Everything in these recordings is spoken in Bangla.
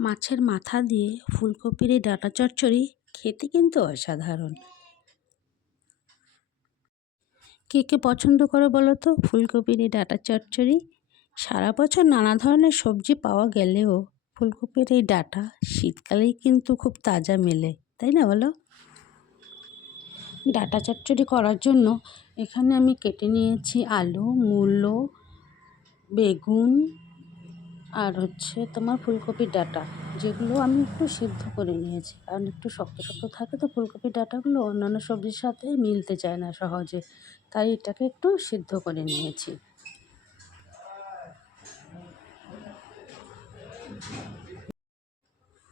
মাছের মাথা দিয়ে ফুলকপির এই ডাঁটা চচ্চড়ি খেতে কিন্তু অসাধারণ। কে কে পছন্দ করে বলো তো? ফুলকপির এই ডাঁটা চচ্চড়ি? সারা বছর নানা ধরনের সবজি পাওয়া গেলেও ফুলকপির এই ডাঁটা শীতকালেই কিন্তু খুব তাজা মেলে, তাই না বলো? ডাঁটা চচ্চড়ি করার জন্য এখানে আমি কেটে নিয়েছি আলু, মূলো, বেগুন আর হচ্ছে তোমার ফুলকপির ডাঁটা, যেগুলো আমি একটু সিদ্ধ করে নিয়েছি। কারণ একটু শক্ত শক্ত থাকে তো ফুলকপির ডাঁটাগুলো অন্যান্য সবজির সাথে মিলতে চায় না সহজে। তাই এটাকে একটু সিদ্ধ করে নিয়েছি।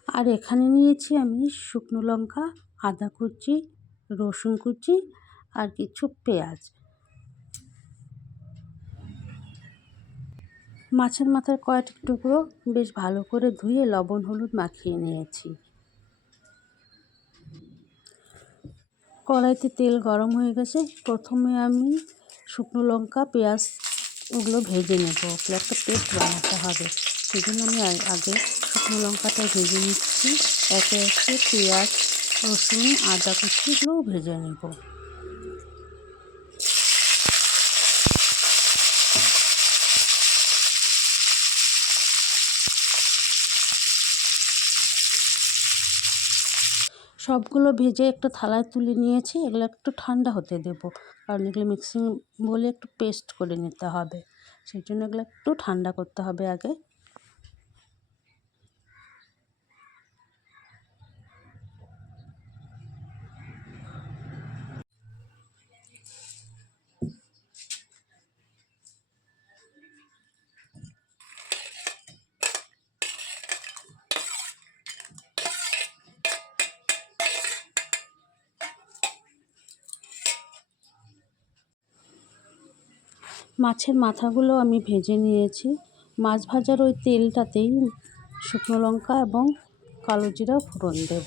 আর এখানে নিয়েছি আমি শুকনো লঙ্কা, আদা কুচি, রসুন কুচি আর কিছু পেঁয়াজ। মাছের মাথার কয়েকটি টুকরো বেশ ভালো করে ধুয়ে লবণ, হলুদ মাখিয়ে নিয়েছি। কড়াইতে তেল গরম হয়ে গেছে। প্রথমে আমি শুকনো লঙ্কা, পেঁয়াজ ওগুলো ভেজে নেব। একটা পেস্ট বানাতে হবে। সেই জন্য আমি আগে শুকনো লঙ্কাটা ভেজে নিচ্ছি। একে একে পেঁয়াজ, রসুন, আদা কুচিগুলোও ভেজে নেব। সবগুলো ভেজে একটা থালায় তুলে নিয়েছি। এগুলো একটু ঠান্ডা হতে দেবো। কারণ এগুলো মিক্সিং বলে একটু পেস্ট করে নিতে হবে। সেই জন্য এগুলো একটু ঠান্ডা করতে হবে আগে। মাছের মাথাগুলো আমি ভেজে নিয়েছি। মাছ ভাজার ওই তেলটাতেই শুকনো লঙ্কা এবং কালো জিরা ফোড়ন দেব।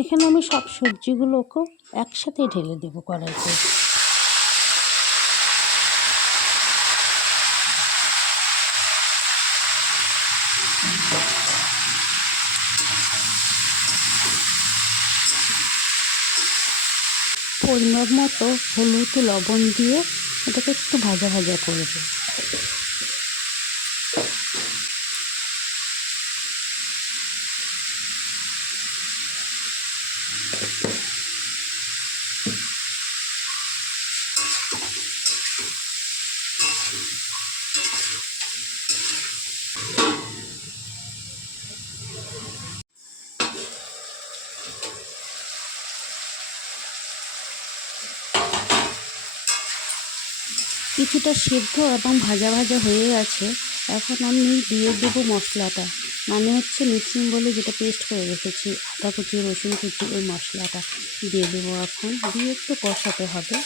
এখানে আমি সব সবজিগুলোকে একসাথে ঢেলে দেবো কড়াইতে। পরিমাণ মতো হলুদ লবণ দিয়ে এটাকে একটু ভাজা ভাজা করব। কিছুটা সেদ্ধ এবং ভাজা ভাজা হয়ে গেছে। এখন আমি দিয়ে দেবো মশলাটা। মানে হচ্ছে মিক্সিং বলে যেটা পেস্ট করে রেখেছি, আদা কুচি, রসুন কুচি ওই মশলাটা দিয়ে দেবো এখন। দিয়ে একটু কষাতে হবে।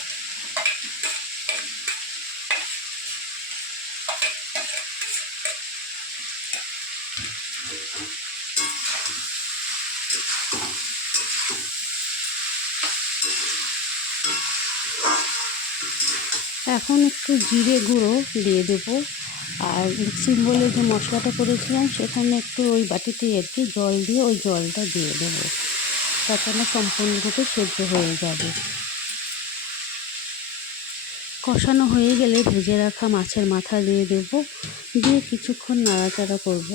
এখন একটু জিরে গুঁড়ো দিয়ে দেবো। আর মিক্সিং বলে যে মশলাটা করেছিলাম, সেখানে একটু ওই বাটিতে আর কি জল দিয়ে ওই জলটা দিয়ে দেবো। তাতে আমার সম্পূর্ণরূপে সেদ্ধ হয়ে যাবে। কষানো হয়ে গেলে ভেজে রাখা মাছের মাথা দিয়ে দেব। দিয়ে কিছুক্ষণ নাড়াচাড়া করব।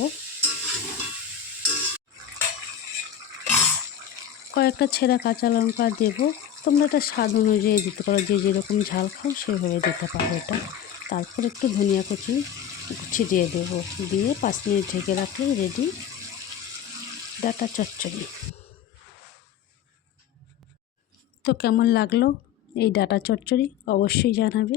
কয়েকটা ছেঁড়া কাঁচা লঙ্কা দেবো। তোমরা এটা স্বাদ অনুযায়ী দিতে পারো, যে যেরকম ঝাল খাও সেভাবে দিতে পারো এটা। তারপর একটু ধনিয়া কুচি ছিটিয়ে দেবো। দিয়ে পাঁচ মিনিট ঢেকে রাখলে রেডি ডাটা চচ্চড়ি। তো কেমন লাগল এই ডাটা চচ্চড়ি? অবশ্যই জানাবে।